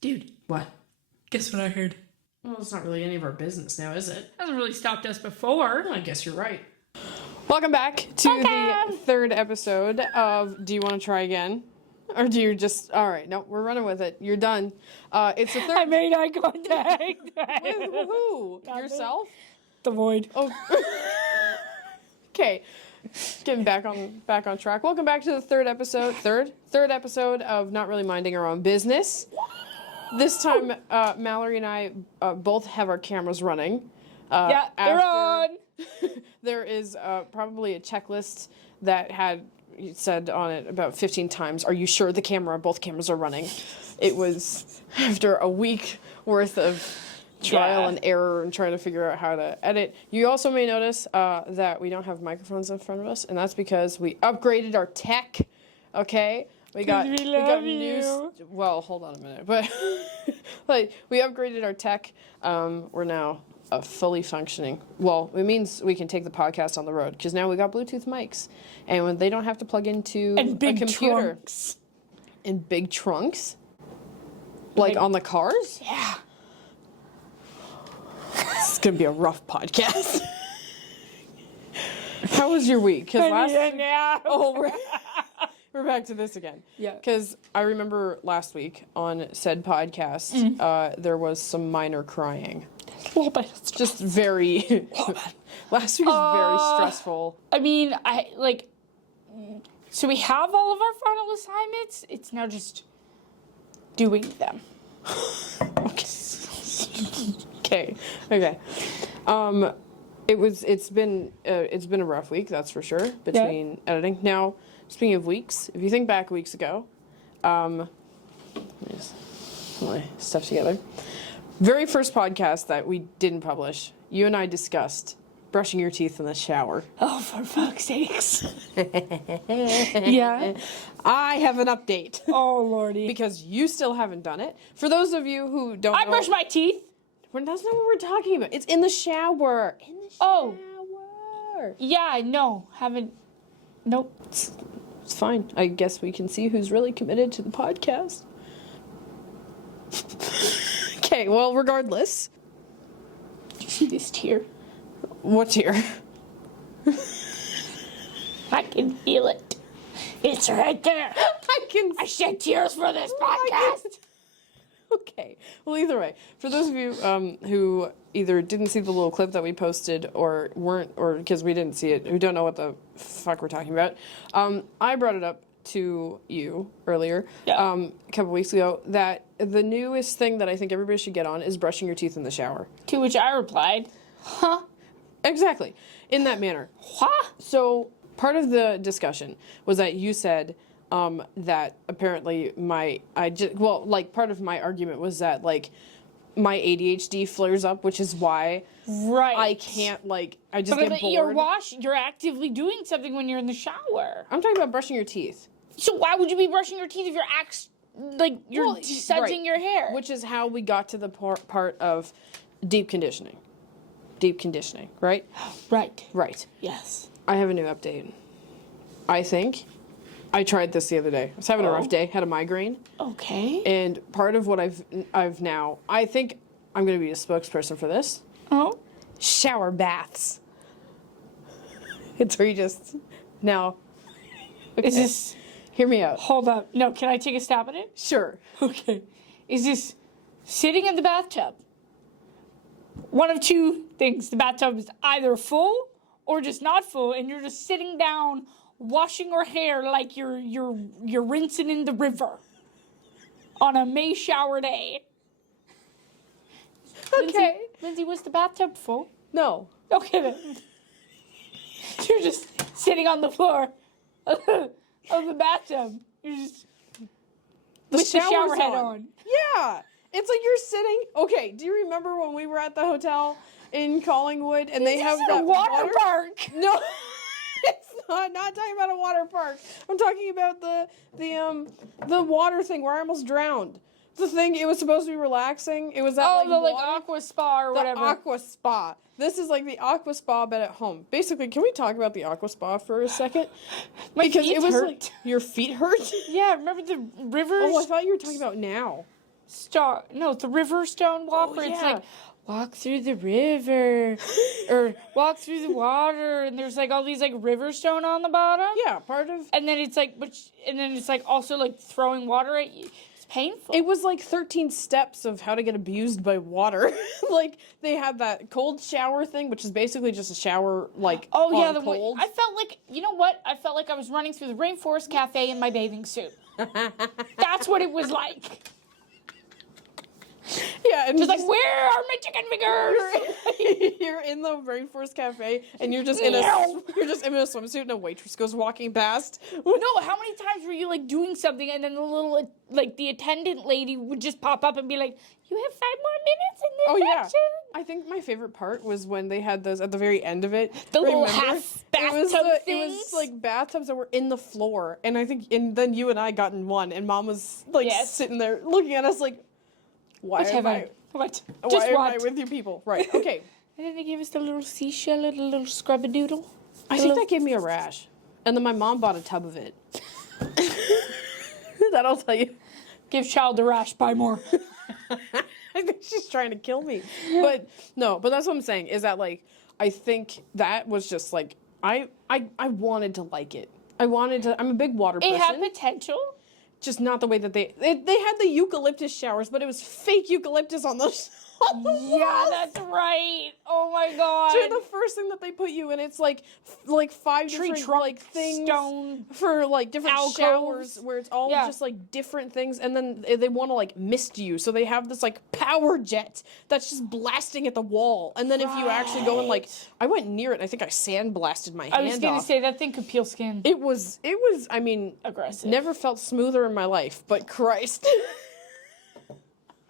Dude, What? guess what I heard? Well, it's not really any of our business now, is it? Hasn't really stopped us before. Well, I guess you're right. Welcome back to the third episode of Do You Want to Try Again? Or do you just... All right, no, we're running with it. You're done. It's the third... I made eye contact. With who? Yourself? The void. Oh. Okay. Getting back on track. Welcome back to the third episode of Not Really Minding Our Own Business. This time, Mallory and I both have our cameras running. Yeah, they're on. There is probably a checklist that had said on it about 15 times, "Are you sure both cameras are running?" It was after a week worth of trial and error and trying to figure out how to edit. You also may notice that we don't have microphones in front of us, and that's because we upgraded our tech. Okay, we got new. Well, hold on a minute, but like we upgraded our tech. We're now fully functioning. Well, it means we can take the podcast on the road because now we got Bluetooth mics, and when they don't have to plug into And big a computer. trunks. And big trunks, like on the cars. Yeah. It's gonna be a rough podcast. How was your week? Because we're back to this again. Yeah. Because I remember last week on said podcast, there was some minor crying. Just very. Last week was very stressful. I mean, so we have all of our final assignments. It's now just doing them. Okay. It's been a rough week, that's for sure, between editing. Now, speaking of weeks, if you think back weeks ago, let me just put my stuff together. Very first podcast that we didn't publish, you and I discussed brushing your teeth in the shower. Oh, for fuck's sakes. Yeah. I have an update. Oh, Lordy. Because you still haven't done it. For those of you who don't know... I brush my teeth. Well, that's not what we're talking about. It's in the shower. In the shower. Oh. Yeah, no. Haven't. Nope. It's fine. I guess we can see who's really committed to the podcast. Okay, well, regardless. Did you see this tear? What tear? I can feel it. It's right there. I shed tears for this podcast. Okay. Well, either way, for those of you who either didn't see the little clip that we posted or weren't, or because we didn't see it, who don't know what the fuck we're talking about, I brought it up to you earlier, a couple weeks ago, that the newest thing that I think everybody should get on is brushing your teeth in the shower. To which I replied, huh? Exactly. In that manner. Huh? So part of the discussion was that you said that apparently part of my argument was that like my ADHD flares up, which is why I can't I just get bored. You're actively doing something when you're in the shower. I'm talking about brushing your teeth. So why would you be brushing your teeth if you're sudsing your hair? Which is how we got to the part of deep conditioning. Deep conditioning, right? Right. Yes. I have a new update. I think I tried this the other day. I was having a rough day, had a migraine. Okay. And part of what I've now, I think I'm going to be a spokesperson for this. Oh. Shower baths. It's where you just, now. Okay. Is this. Hear me out. Hold up. No, can I take a stab at it? Sure. Okay. Is this sitting in the bathtub? One of two things. The bathtub is either full or just not full, and you're just sitting down washing your hair like you're rinsing in the river on a May shower day. Okay. Lindsay, was the bathtub full? No. Okay then. You're just sitting on the floor of the bathtub. You're just with the shower head on. Yeah. It's like you're sitting. Okay, do you remember when we were at the hotel in Collingwood and they have that water park? No. It's not talking about a water park. I'm talking about the water thing where I almost drowned. The thing, it was supposed to be relaxing. It was at aqua spa or whatever. The aqua spa. This is like the aqua spa but at home. Basically, can we talk about the aqua spa for a second? Because it was hurt. Like your feet hurt? Yeah, remember the rivers? Oh, I thought you were talking about now. Stone. No, it's the river stone walk where it's yeah. like walk through the river or walk through the water, and there's like all these like river stone on the bottom. Yeah, part of. And then it's like, and then it's like also like throwing water at you. It's painful. It was like 13 steps of how to get abused by water. Like they had that cold shower thing, which is basically just a shower like Oh yeah, on the cold. I felt like, you know what? I felt like I was running through the Rainforest Cafe in my bathing suit. That's what it was like. Yeah, and Just like, where are my chicken fingers? you're in the Rainforest Cafe and you're just in a swimsuit and a waitress goes walking past. No, how many times were you like doing something and then the little like the attendant lady would just pop up and be like, "You have 5 more minutes in this Oh yeah. section." I think my favorite part was when they had those at the very end of it. The little Remember? half It was bathtub It things. was like bathtubs that were in the floor, and I think, and then you and I got in one, and Mom was like Yes. sitting there looking at us like, why am I What? why Just am what? I with you people? Right. Okay. And then they gave us the little seashell and the little scrub-a-doodle. I think that gave me a rash, and then my mom bought a tub of it. That'll tell you. Give child a rash, buy more. I think she's trying to kill me. But no, but that's what I'm saying, is that like I think that was just like I wanted to like it. I'm a big water person. It had potential. Just not the way that they had the eucalyptus showers, but it was fake eucalyptus on those. Yeah, that's right. Oh my god. Dude, the first thing that they put you in, it's like 5 Tree different trunk, like things stone, for like different alcoves. showers where it's all Yeah. just like different things, and then they want to like mist you, so they have this like power jet that's just blasting at the wall, and then if you actually go and like, I went near it, I think I sandblasted my hand I was gonna off. say that thing could peel skin. It was. I mean, Aggressive. never felt smoother in my life, but Christ,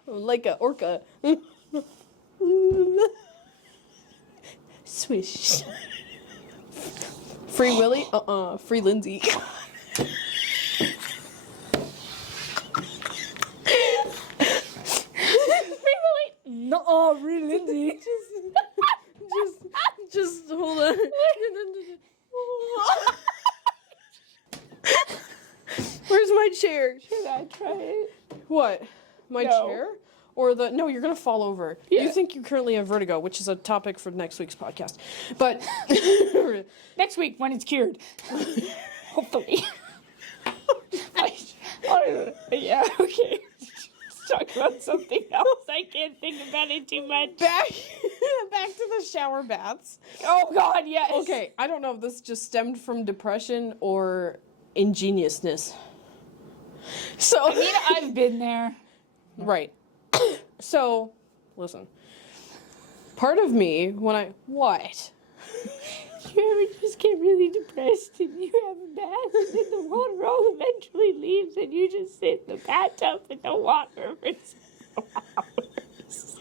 like a orca. Swish. Free Willy? Free Lindsay. Free Willy? No, free Lindsay. Just hold on. Where's my chair? Should I try it? What? My No. chair? Or no, you're gonna fall over. Yeah. You think you currently have vertigo, which is a topic for next week's podcast. But Next week when it's cured. Hopefully. Yeah, okay. Let's talk about something else. I can't think about it too much. back to the shower baths. Oh god, yes. Okay, I don't know if this just stemmed from depression or ingeniousness. So I mean, I've been there. right. So, listen. Part of me, when I... What? You ever just get really depressed and you have a bath and then the water all eventually leaves and you just sit in the bathtub with the water for 6 hours?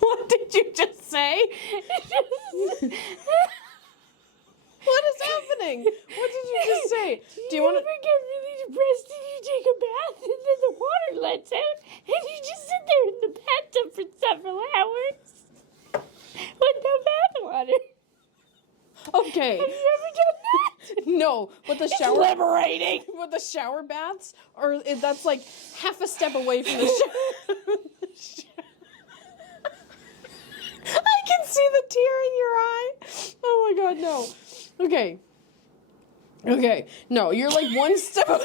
What did you just say? What is happening? What did you just say? Do you want to... ever get really depressed and you take a bath and then the water lets out and you just sit there in the bathtub for several hours with no bath water? Okay. Have you ever done that? No, but the It's shower... liberating. But the shower baths, that's like half a step away from the shower. I can see the tear in your eye. Oh my god, no. Okay. No, you're like one step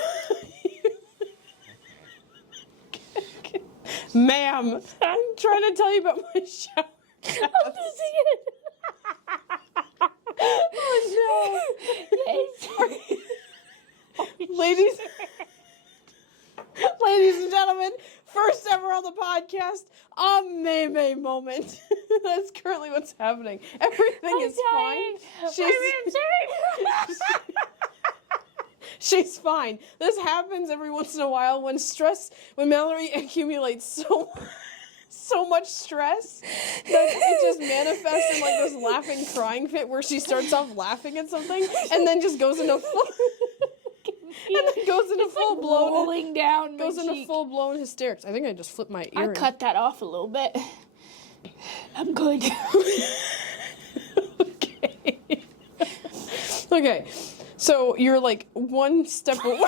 Ma'am, I'm trying to tell you about my shower. I'm losing it. Oh Yes. no. Ladies and gentlemen, first ever on the podcast, a May moment. That's currently what's happening. Everything is fine. She's fine. This happens every once in a while when Malorey accumulates so much stress that it just manifests in like this laughing crying fit where she starts off laughing at something and then just goes into full blown rolling down my goes into cheek. full blown hysterics. I think I just flipped my I ear. cut that off a little bit. I'm good. Okay. So you're like one step away.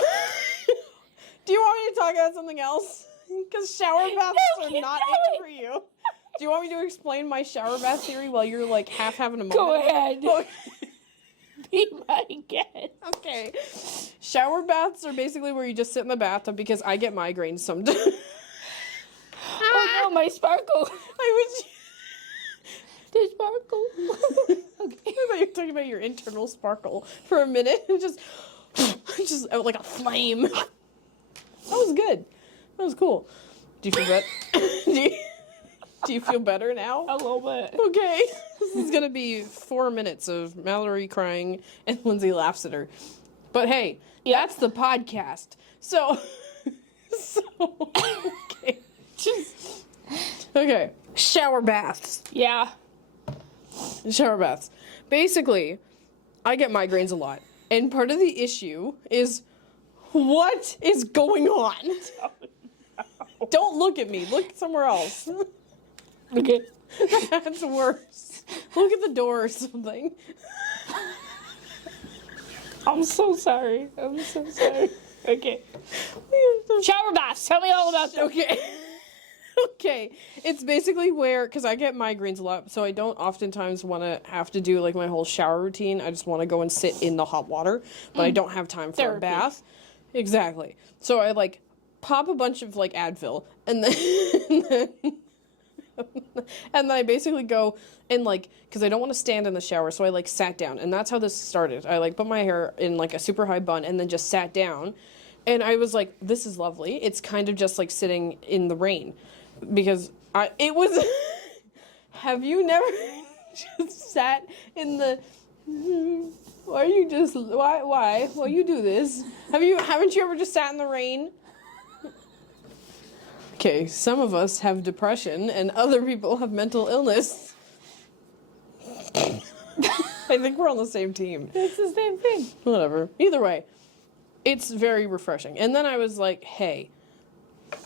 Do you want me to talk about something else? Because shower baths No, are keep not going. in for you. Do you want me to explain my shower bath theory while you're like half having a moment? Go ahead. Okay. Be my guest. Okay. Shower baths are basically where you just sit in the bathtub because I get migraines sometimes. Oh no, my sparkle. I was. The sparkle. Okay. I thought you were talking about your internal sparkle for a minute. Just out like a flame. That was good. That was cool. Do you feel better? Do you feel better now? A little bit. Okay. This is gonna be 4 minutes of Malorey crying and Lindsay laughs at her. But hey, that's the podcast. So okay. Okay. Shower baths. Yeah. Shower baths. Basically, I get migraines a lot. And part of the issue is what is going on? Don't look at me. Look somewhere else. Okay. That's worse. Look at the door or something. I'm so sorry. Okay. Shower baths. Tell me all about them. Okay. Okay. It's basically where, because I get migraines a lot, so I don't oftentimes want to have to do like my whole shower routine. I just want to go and sit in the hot water, but I don't have time for Therapy. a bath. Exactly. So I like pop a bunch of like Advil and then and then I basically go and like, because I don't want to stand in the shower, so I like sat down, and that's how this started. I like put my hair in like a super high bun and then just sat down, and I was like, this is lovely. It's kind of just like sitting in the rain, because it was. Have you never just sat in the? Why you do this? Haven't you ever just sat in the rain? Okay, some of us have depression and other people have mental illness. I think we're on the same team. It's the same thing. Whatever. Either way, it's very refreshing. And then I was like, hey,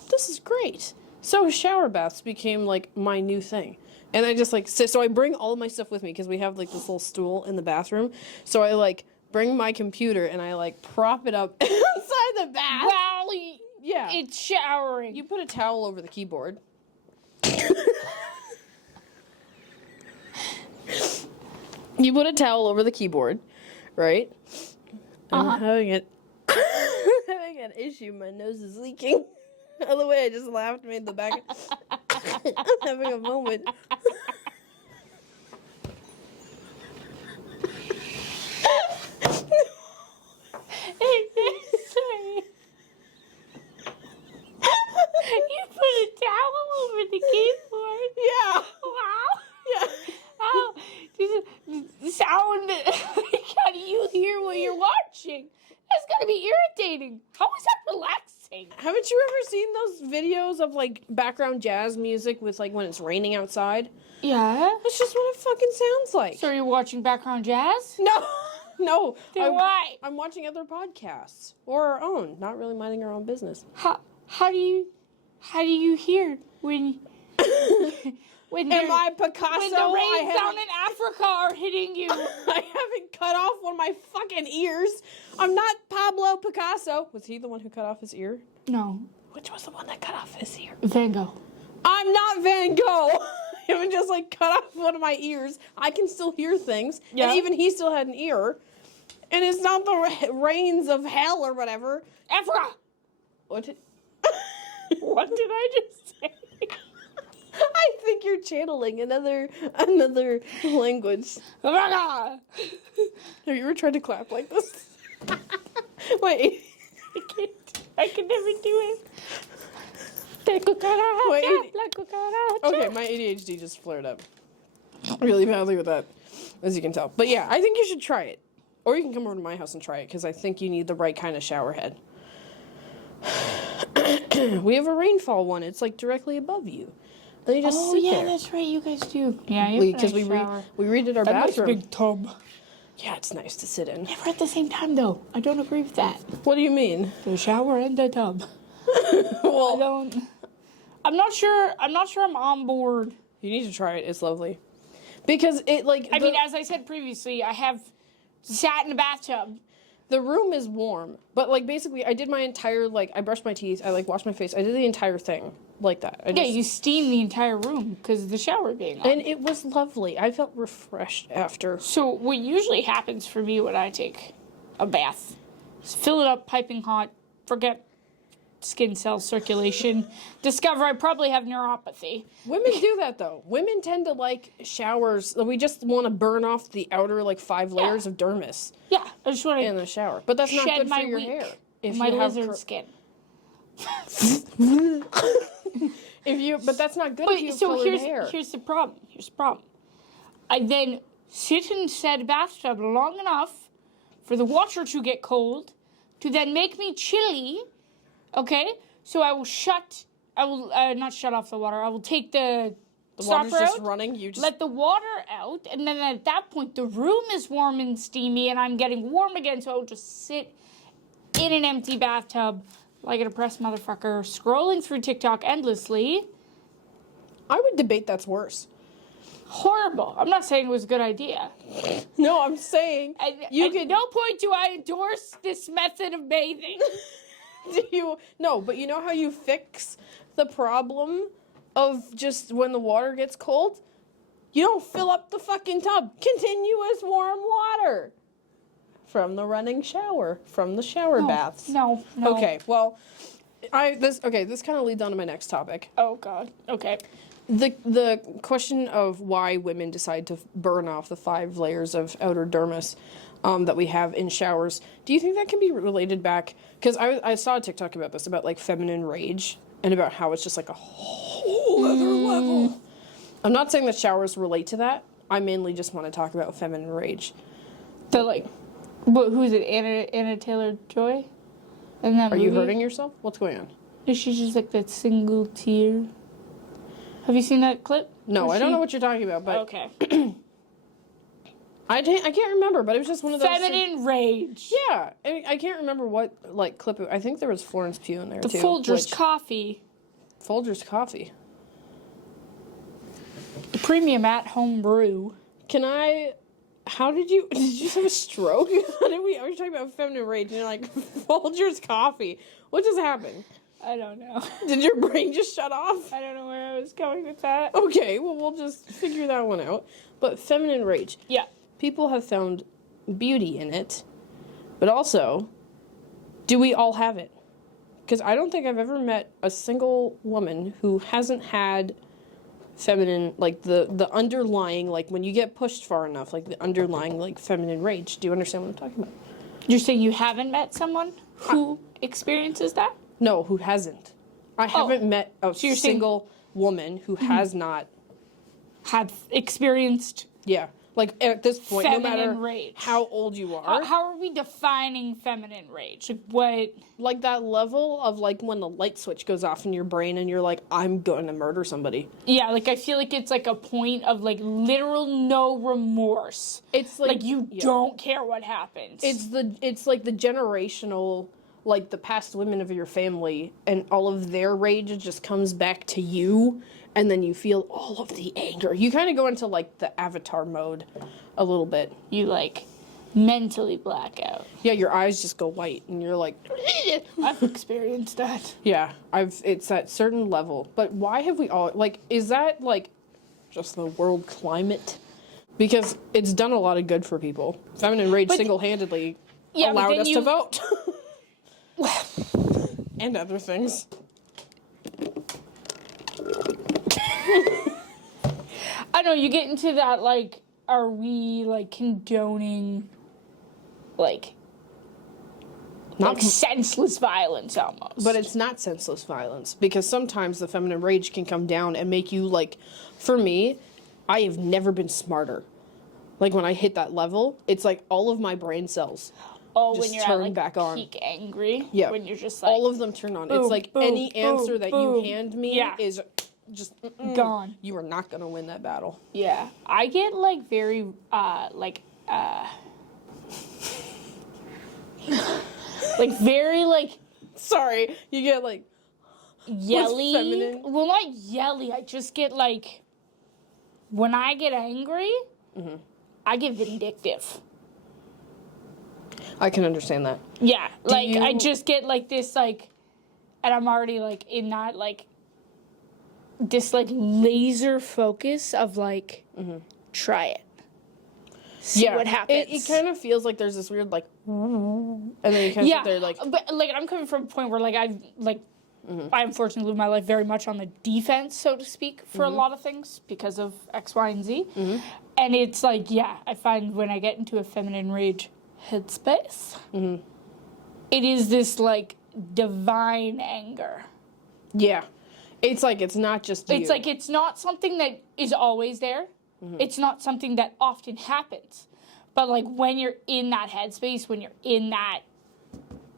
this is great. So shower baths became like my new thing. And I just like sit, so I bring all of my stuff with me because we have like this little stool in the bathroom. So I like bring my computer and I like prop it up inside the bath. Wow, Yeah. it's showering. You put a towel over the keyboard. You put a towel over the keyboard, right? I'm having having an issue. My nose is leaking. By the way, I just laughed, made the back. I'm having a moment. Sorry. You put a towel over the keyboard. Yeah. Wow. Yeah. Wow. The sound. How do you hear what you're watching? That's gotta be irritating. How is that relaxing? Haven't you ever seen those videos of like background jazz music with like when it's raining outside? Yeah. That's just what it fucking sounds like. So you're watching background jazz? No, no. Then why? I'm watching other podcasts or our own, not really minding our own business. How do you hear when when Am I Picasso? when the rains down in Africa are hitting you? I haven't cut off one of my fucking ears. I'm not Pablo Picasso. Was he the one who cut off his ear? No, Which was the one that cut off his ear? Van Gogh. I'm not Van Gogh. I haven't just like cut off one of my ears. I can still hear things. Yeah. And even he still had an ear. And it's not the rains of hell or whatever. Africa. What did... What did I just say? I think you're channeling another language. Africa. Have you ever tried to clap like this? Wait. I can never do it. Wait. Okay, my ADHD just flared up really badly with that, as you can tell. But yeah, I think you should try it. Or you can come over to my house and try it, because I think you need the right kind of shower head. We have a rainfall one. It's like directly above you. And you just sit there. That's right. You guys do. Yeah, Because we redid our that nice bathroom. big tub. Yeah, it's nice to sit in. Never at the same time though. I don't agree with that. What do you mean? The shower and the tub. Well, I'm not sure I'm on board. you need to try it. It's lovely. Because it like I mean, as I said previously, I have sat in a bathtub. The room is warm, but like basically I did my entire like I brushed my teeth, I like washed my face, I did the entire thing like that. Yeah, you steam the entire room because of the shower being on. And it was lovely. I felt refreshed after. So what usually happens for me when I take a bath is fill it up piping hot, forget skin cell circulation, discover I probably have neuropathy. Women do that though. Women tend to like showers. We just want to burn off the outer like 5 layers of dermis Yeah, I just want in to the shower. But that's not shed good for my your weak, hair. If my you have lizard skin. but that's not good if you have colored hair. Here's the problem. I then sit in said bathtub long enough for the water to get cold, to then make me chilly. Okay, so I will not shut off the water. I will take the water's stopper just out, running. You just let the water out, and then at that point the room is warm and steamy, and I'm getting warm again. So I will just sit in an empty bathtub like a depressed motherfucker, scrolling through TikTok endlessly. I would debate that's worse. Horrible. I'm not saying it was a good idea. No, I'm saying At no point do I endorse this method of bathing. No, but you know how you fix the problem of just when the water gets cold? You don't fill up the fucking tub. Continuous warm water from the running shower, from the shower baths. No. Okay, well, this kind of leads on to my next topic. Oh God. Okay. The question of why women decide to burn off the 5 layers of outer dermis that we have in showers. Do you think that can be related back? Because I saw a TikTok about this, about like feminine rage, and about how it's just like a whole other level. I'm not saying that showers relate to that. I mainly just want to talk about feminine rage. Who's it? Anna Taylor-Joy? In that Are movie? you hurting yourself? What's going on? Is she just like that single tear? Have you seen that clip? No, I don't know what you're talking about, but Okay. I can't remember, but it was just one of those. Feminine rage. Yeah, I can't remember what like clip. I think there was Florence Pugh in there The too. Folgers coffee. Folgers coffee. The premium at-home brew. How did you have a stroke? Are you talking about feminine rage and you're like, Folgers coffee. What just happened? I don't know. Did your brain just shut off? I don't know where I was going with that. Okay, well, we'll just figure that one out. But feminine rage. Yeah. People have found beauty in it, but also, do we all have it? Because I don't think I've ever met a single woman who hasn't had feminine, like the underlying, like when you get pushed far enough, like the underlying, like feminine rage. Do you understand what I'm talking about? You're saying you haven't met someone who experiences that? No, who hasn't. I haven't met a single woman who has not. Have experienced. Yeah. Like, at this point, no matter rage. how old you are. How are we defining feminine rage? Like, what? Like, that level of, like, when the light switch goes off in your brain and you're like, I'm going to murder somebody. Yeah, like, I feel like it's, like, a point of, like, literal no remorse. It's, like... you don't care what happens. It's, like, the generational, like, the past women of your family, and all of their rage just comes back to you, and then you feel all of the anger. You kind of go into, like, the Avatar mode a little bit. You, like, mentally black out. Yeah, your eyes just go white, and you're like... I've experienced that. Yeah, it's at certain level. But why have we all... Like, is that, like, just the world climate? Because it's done a lot of good for people. Feminine rage single-handedly allowed us to vote. And other things. I know, you get into that, like, are we, like, condoning, like senseless violence almost. But it's not senseless violence, because sometimes the feminine rage can come down and make you, like, for me, I have never been smarter. Like, when I hit that level, it's like all of my brain cells when you're turn at, like, back on. peak angry. Yeah. When you're just like... all of them turn on. Boom, it's like boom, any boom, answer that boom. you hand me is just gone. You are not going to win that battle. Yeah. I get, like, very, like, very, like... Sorry, you get, like... yelly. Feminine? Well, not yelly. I just get, like... when I get angry, I get vindictive. I can understand that. Yeah, like I you- just get like this like, and I'm already like in that like, this like laser focus of like, try it, see what happens. It kind of feels like there's this weird like, and then you kind of sit there like, but like I'm coming from a point where like I've like, I unfortunately live my life very much on the defense, so to speak, for a lot of things because of X, Y, and Z. And it's like, yeah, I find when I get into a feminine rage headspace, it is this like divine anger. yeah. It's like it's not just you. It's like it's not something that is always there. It's not something that often happens. But like when you're in that headspace, when you're in that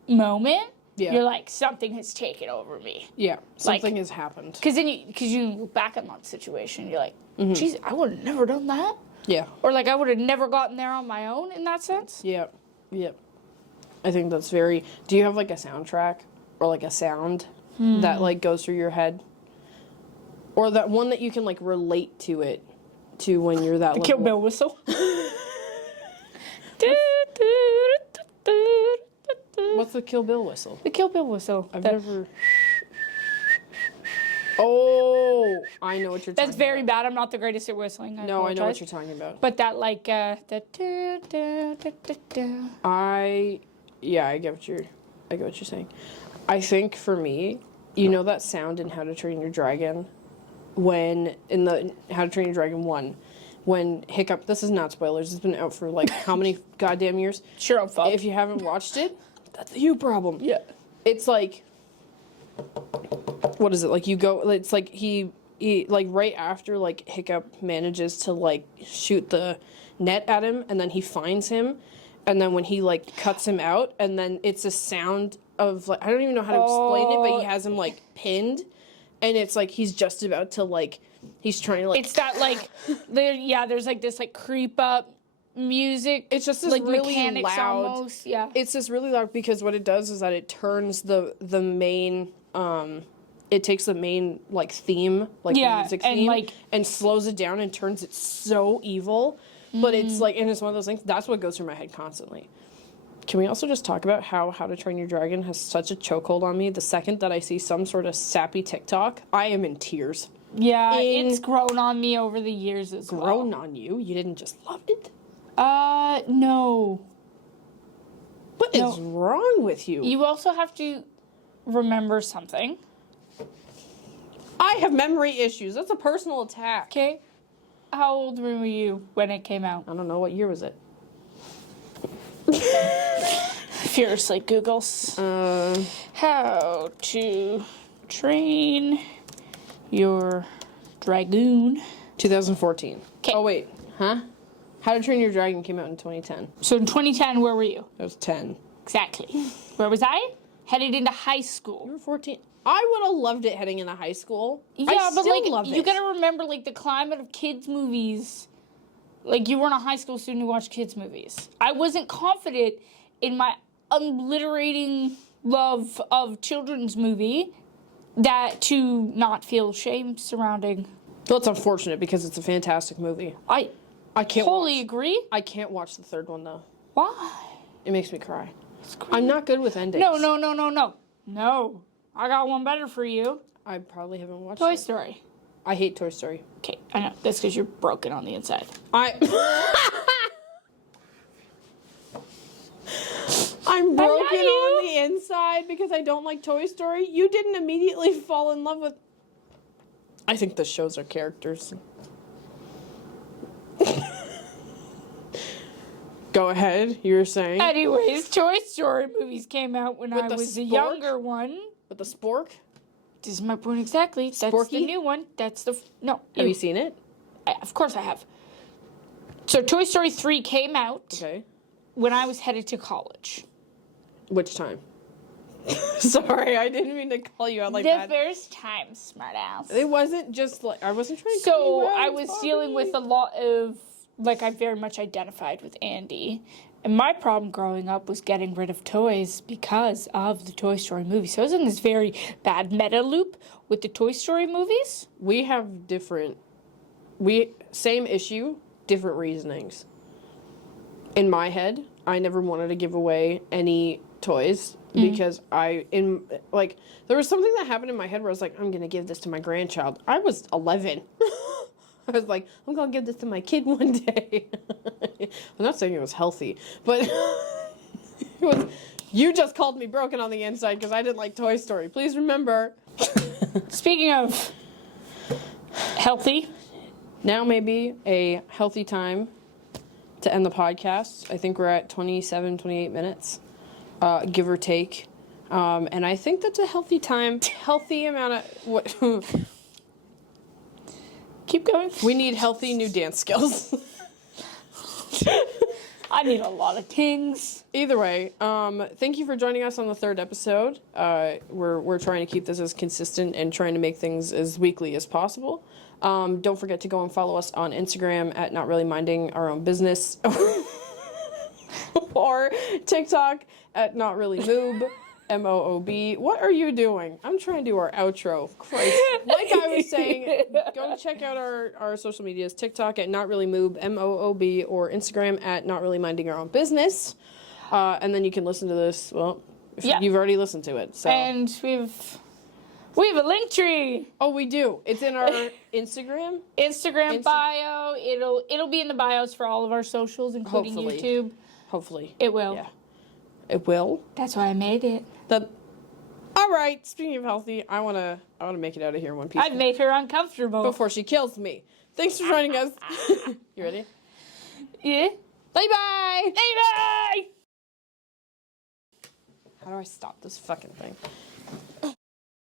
moment, you're like, something has taken over me. Yeah, something has happened. Because then you look back on that situation, you're like, geez, I would have never done that. Yeah. Or like I would have never gotten there on my own in that sense. Yep. Yep. I think that's very. Do you have like a soundtrack or like a sound that like goes through your head, or that one that you can like relate to it to when you're that? The Kill Bill whistle. What's the Kill Bill whistle? The Kill Bill whistle. I've never. Oh, I know what you're talking about. That's very bad. I'm not the greatest at whistling. No, I know what you're talking about. But that like that. I get what you're saying. I think for me, you know that sound in How to Train Your Dragon, when in the How to Train Your Dragon 1, when Hiccup. This is not spoilers. It's been out for like how many goddamn years? Sure, I'm fucked. If you haven't watched it, that's a you problem. Yeah. It's like, what is it? Like you go, it's like he like right after like Hiccup manages to like shoot the net at him, and then he finds him, and then when he like cuts him out, and then it's a sound of like, I don't even know how to explain it, but he has him like pinned, and it's like he's just about to like, he's trying to like. It's that like, there's like this like creep up music. It's just this like really mechanics loud. almost. Yeah. It's just really loud because what it does is that it turns the main it takes the main like theme, like the music and theme, like and slows it down and turns it so evil. But it's like, and it's one of those things. That's what goes through my head constantly. Can we also just talk about how to Train Your Dragon has such a chokehold on me? The second that I see some sort of sappy TikTok, I am in tears. Yeah, it's grown on me over the years as well. Grown on you? You didn't just love it? No. What is wrong with you? You also have to remember something. I have memory issues. That's a personal attack. Okay. How old were you when it came out? I don't know. What year was it? Furiously Googles. How to Train Your Dragoon. 2014. 'Kay. Oh, wait. Huh? How to Train Your Dragon came out in 2010. So in 2010, where were you? I was 10. Exactly. Where was I? Headed into high school. You were 14. I would have loved it heading into high school. Yeah, I but still like love you it. gotta remember like the climate of kids movies. Like you weren't a high school student who watched kids movies. I wasn't confident in my obliterating love of children's movie that to not feel shame surrounding. Well, it's unfortunate because it's a fantastic movie. I can't Totally watch. agree. I can't watch the third one though. Why? It makes me cry. I'm not good with endings. No. I got one better for you. I probably haven't watched Toy it. Story. I hate Toy Story. Okay, I know. That's because you're broken on the inside. I'm broken on the inside because I don't like Toy Story. You didn't immediately fall in love with. I think the shows are characters. Go ahead. You were saying Anyways, Toy Story movies came out when With I the was a spork? younger one. with the spork. This is my point exactly. That's Sporky? the new one. That's the no. Have you seen it? Of course I have. So Toy Story 3 came out Okay. when I was headed to college. Which time? Sorry, I didn't mean to call you out like the that. first time, smartass. It wasn't just like I wasn't trying to call So you out, I was dealing with a lot of, like, I very much identified with Andy. And my problem growing up was getting rid of toys because of the Toy Story movie. So I was in this very bad meta loop with the Toy Story movies. We have different. Same issue, different reasonings. In my head, I never wanted to give away any toys because there was something that happened in my head where I was like, I'm gonna give this to my grandchild. I was 11. I was like, I'm gonna give this to my kid one day. I'm not saying it was healthy, but it was. You just called me broken on the inside because I didn't like Toy Story. Please remember. Speaking of healthy, now may be a healthy time to end the podcast. I think we're at 27, 28 minutes, give or take. And I think that's a healthy time, healthy amount of what. keep going. We need healthy new dance skills. I need a lot of things. Either way, thank you for joining us on the 3rd episode. We're trying to keep this as consistent and trying to make things as weekly as possible. Don't forget to go and follow us on Instagram at Not Really Minding Our Own Business or TikTok at Not Really Moob. MOOB. What are you doing? I'm trying to do our outro. Christ. Like I was saying, go check out our social medias. TikTok at Not Really Moob, MOOB, or Instagram at Not Really Minding Our Own Business. And then you can listen to this. Well, if you've already listened to it. So. And we have a link tree. Oh, we do. It's in our Instagram. Instagram bio. It'll be in the bios for all of our socials, including Hopefully. YouTube. Hopefully. It will. Yeah. It will. That's why I made it. All right. Speaking of healthy, I wanna make it out of here in one piece. I've made her uncomfortable Before she kills me. Thanks for joining us. You ready? Yeah. Bye bye. Bye bye. How do I stop this fucking thing?